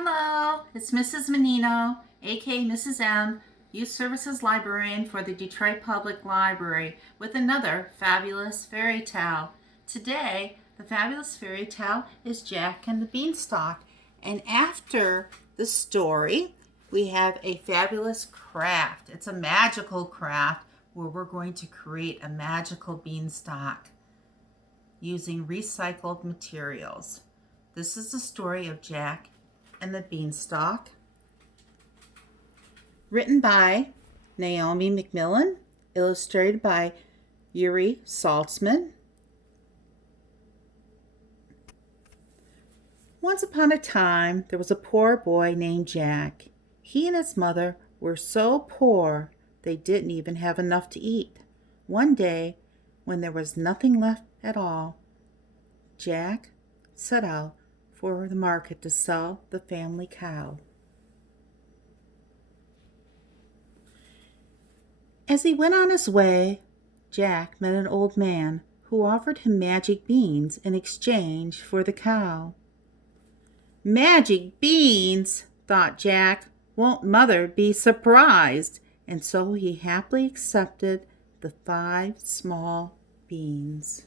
Hello, it's Mrs. Menino, aka Mrs. M, Youth Services Librarian for the Detroit Public Library, with another fabulous fairy tale. Today, the fabulous fairy tale is Jack and the Beanstalk. And after the story, we have a fabulous craft. It's a magical craft where we're going to create a magical beanstalk using recycled materials. This is the story of Jack and the Beanstalk, written by Naomi McMillan, illustrated by Yuri Saltzman. Once upon a time, there was a poor boy named Jack. He and his mother were so poor they didn't even have enough to eat. One day, when there was nothing left at all, Jack set out for the market to sell the family cow. As he went on his way, Jack met an old man who offered him magic beans in exchange for the cow. Magic beans, thought Jack. Won't Mother be surprised? And so he happily accepted the 5 small beans.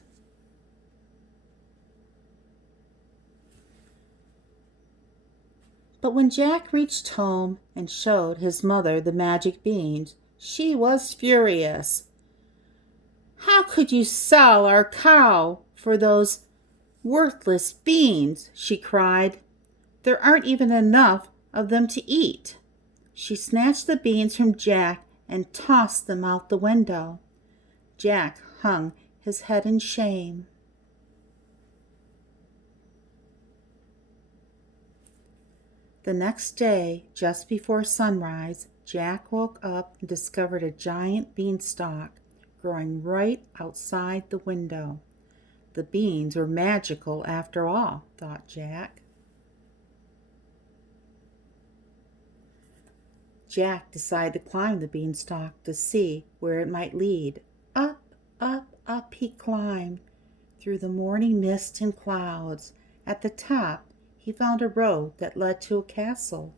But when Jack reached home and showed his mother the magic beans, she was furious. "How could you sell our cow for those worthless beans?" she cried. "There aren't even enough of them to eat." She snatched the beans from Jack and tossed them out the window. Jack hung his head in shame. The next day, just before sunrise, Jack woke up and discovered a giant beanstalk growing right outside the window. The beans were magical after all, thought Jack. Jack decided to climb the beanstalk to see where it might lead. Up, up, up he climbed through the morning mist and clouds. At the top, he found a road that led to a castle.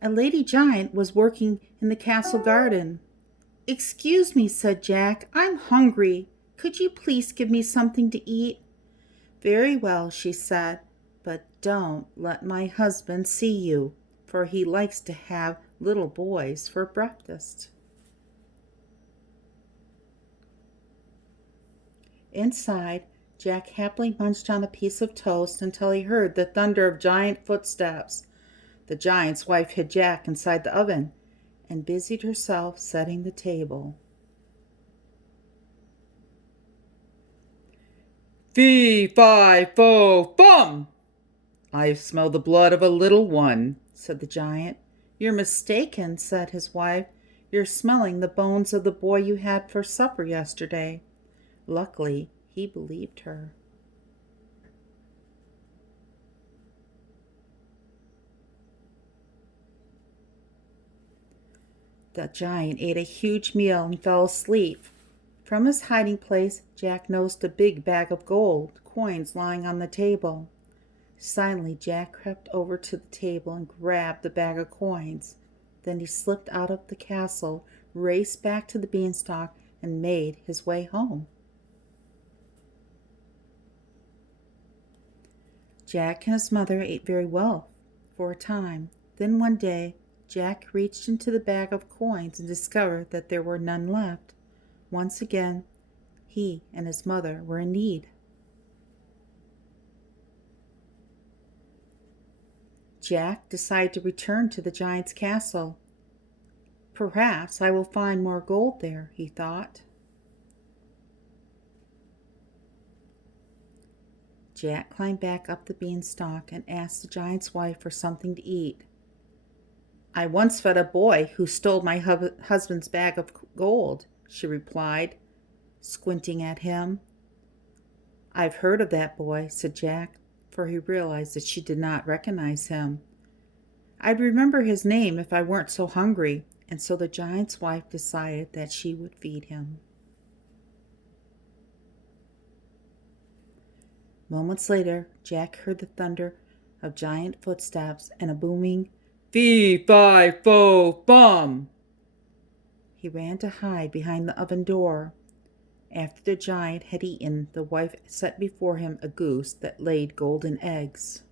A lady giant was working in the castle garden. "Excuse me," said Jack, "I'm hungry. Could you please give me something to eat?" "Very well," she said, "but don't let my husband see you, for he likes to have little boys for breakfast." Inside, Jack happily munched on a piece of toast until he heard the thunder of giant footsteps. The giant's wife hid Jack inside the oven and busied herself setting the table. "Fee, fi, fo, fum! I smell the blood of a little one," said the giant. "You're mistaken," said his wife. "You're smelling the bones of the boy you had for supper yesterday." Luckily, he believed her. The giant ate a huge meal and fell asleep. From his hiding place, Jack noticed a big bag of gold coins lying on the table. Silently, Jack crept over to the table and grabbed the bag of coins. Then he slipped out of the castle, raced back to the beanstalk, and made his way home. Jack and his mother ate very well for a time. Then one day, Jack reached into the bag of coins and discovered that there were none left. Once again, he and his mother were in need. Jack decided to return to the giant's castle. "Perhaps I will find more gold there," he thought. Jack climbed back up the beanstalk and asked the giant's wife for something to eat. "I once fed a boy who stole my husband's bag of gold," she replied, squinting at him. "I've heard of that boy," said Jack, for he realized that she did not recognize him. "I'd remember his name if I weren't so hungry," and so the giant's wife decided that she would feed him. Moments later, Jack heard the thunder of giant footsteps and a booming fee, fi, fo, bum. He ran to hide behind the oven door. After the giant had eaten, the wife set before him a goose that laid golden eggs.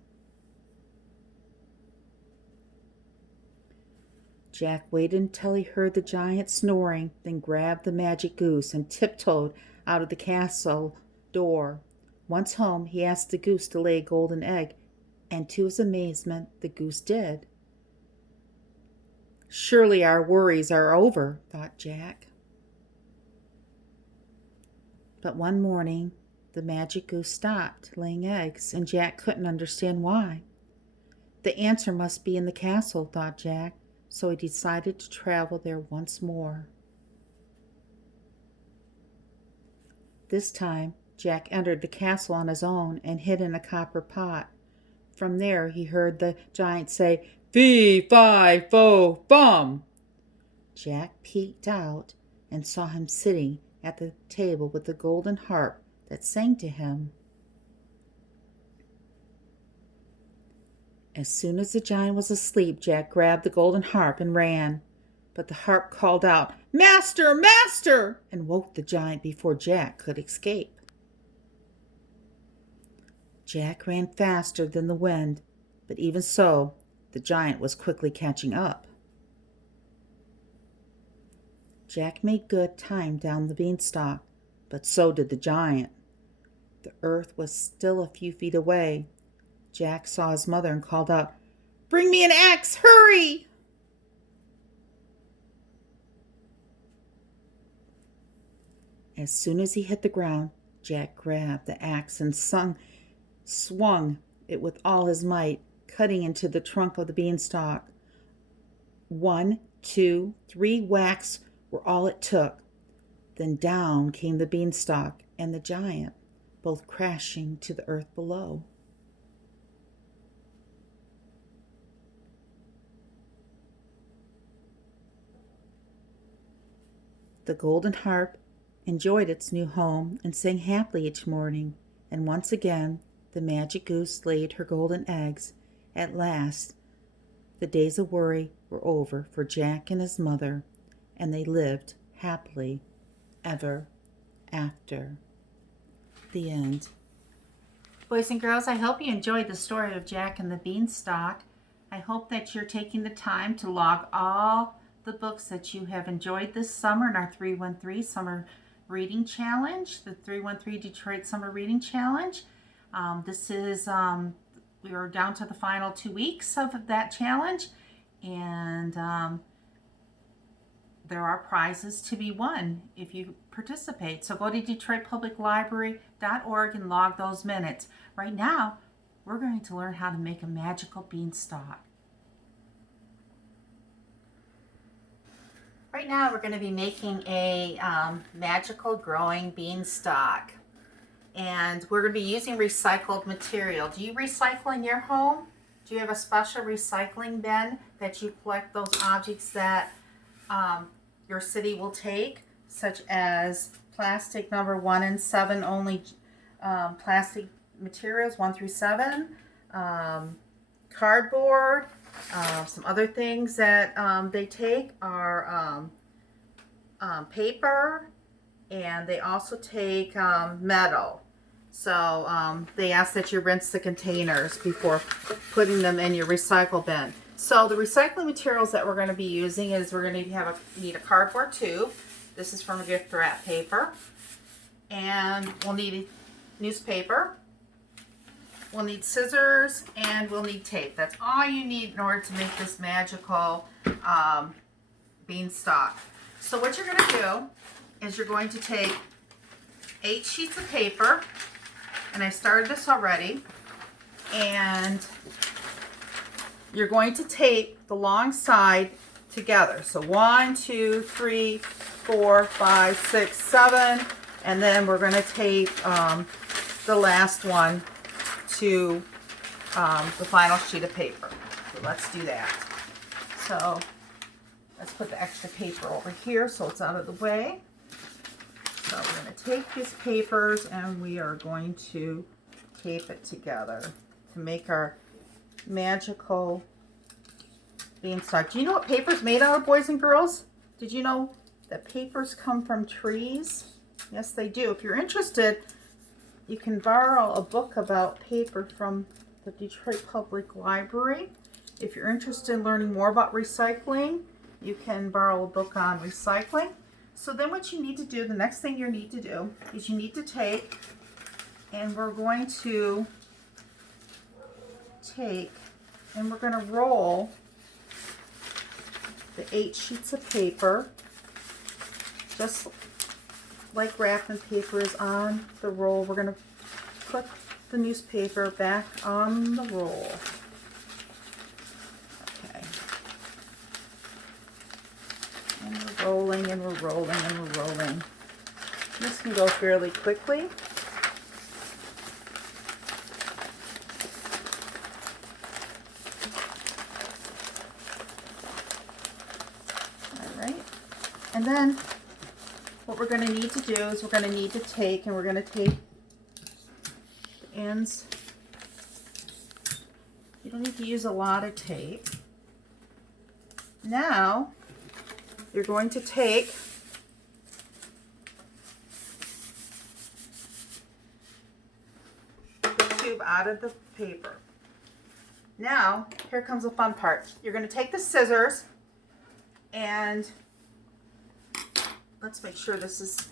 Jack waited until he heard the giant snoring, then grabbed the magic goose and tiptoed out of the castle door. Once home, he asked the goose to lay a golden egg, and to his amazement, the goose did. Surely our worries are over, thought Jack. But one morning, the magic goose stopped laying eggs, and Jack couldn't understand why. The answer must be in the castle, thought Jack, so he decided to travel there once more. This time, Jack entered the castle on his own and hid in a copper pot. From there, he heard the giant say, fee, fi, fo, bum. Jack peeked out and saw him sitting at the table with the golden harp that sang to him. As soon as the giant was asleep, Jack grabbed the golden harp and ran. But the harp called out, Master, Master! And woke the giant before Jack could escape. Jack ran faster than the wind, but even so, the giant was quickly catching up. Jack made good time down the beanstalk, but so did the giant. The earth was still a few feet away. Jack saw his mother and called out, Bring me an axe, hurry! As soon as he hit the ground, Jack grabbed the axe and swung it with all his might, cutting into the trunk of the beanstalk. 1, 2, 3 whacks were all it took. Then down came the beanstalk and the giant, both crashing to the earth below. The golden harp enjoyed its new home and sang happily each morning, and once again the magic goose laid her golden eggs. At last, the days of worry were over for Jack and his mother, and they lived happily ever after. The end. Boys and girls, I hope you enjoyed the story of Jack and the Beanstalk. I hope that you're taking the time to log all the books that you have enjoyed this summer in our 313 Summer Reading Challenge, the 313 Detroit Summer Reading Challenge. We are down to the final 2 weeks of that challenge, and there are prizes to be won if you participate. So go to DetroitPublicLibrary.org and log those minutes. Right now, we're going to learn how to make a magical beanstalk. Right now, we're going to be making a magical growing beanstalk. And we're going to be using recycled material. Do you recycle in your home? Do you have a special recycling bin that you collect those objects that your city will take, such as plastic number 1 and 7 only, plastic materials 1 through 7, cardboard, some other things that they take are paper, and they also take metal. So they ask that you rinse the containers before putting them in your recycle bin. So the recycling materials that we're going to be using is we're going to need a cardboard tube. This is from gift wrap paper. And we'll need newspaper. We'll need scissors, and we'll need tape. That's all you need in order to make this magical beanstalk. So what you're going to do is you're going to take 8 sheets of paper, and I started this already, and you're going to tape the long side together. So 1, 2, 3, 4, 5, 6, 7, and then we're going to tape the last one to the final sheet of paper. So let's do that. So let's put the extra paper over here so it's out of the way. So we're going to take these papers and we are going to tape it together to make our magical beanstalk. Do you know what paper's made out of, boys and girls? Did you know that papers come from trees? Yes, they do. If you're interested, you can borrow a book about paper from the Detroit Public Library. If you're interested in learning more about recycling, you can borrow a book on recycling. So then what you need to do, the next thing you need to do is you need to take, and we're going to take, and we're going to roll the 8 sheets of paper, just like wrapping paper is on the roll. We're going to put the newspaper back on the roll. Okay. And we're rolling and we're rolling and we're rolling. This can go fairly quickly. All right. And then what we're going to need to do is we're going to need to take, and we're going to take the ends. You don't need to use a lot of tape. Now you're going to take the tube out of the paper. Now here comes the fun part. You're going to take the scissors, and let's make sure this is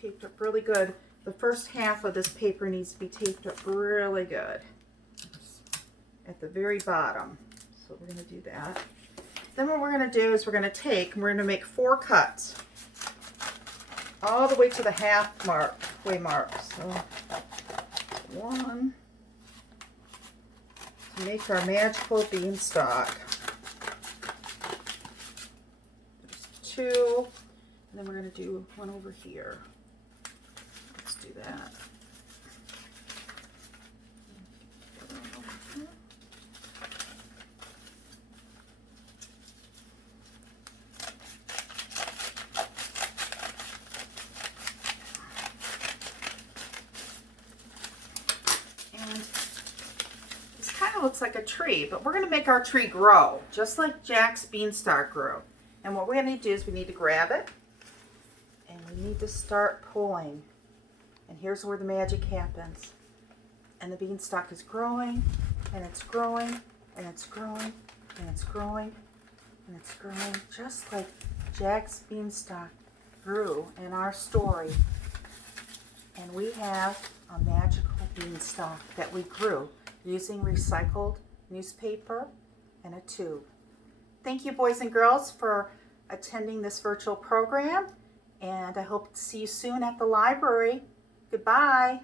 taped up really good. The first half of this paper needs to be taped up really good at the very bottom. So we're going to do that. Then what we're going to do is we're going to take, and we're going to make 4 cuts all the way to the halfway mark. So 1 to make our magical beanstalk. There's 2. And then we're going to do 1 over here. Let's do that. And this kind of looks like a tree, but we're going to make our tree grow, just like Jack's beanstalk grew. And what we're going to do is we need to grab it, and we need to start pulling. And here's where the magic happens. And the beanstalk is growing, and it's growing, and it's growing, and it's growing, and it's growing, just like Jack's beanstalk grew in our story. And we have a magical beanstalk that we grew using recycled newspaper and a tube. Thank you, boys and girls, for attending this virtual program, and I hope to see you soon at the library. Goodbye.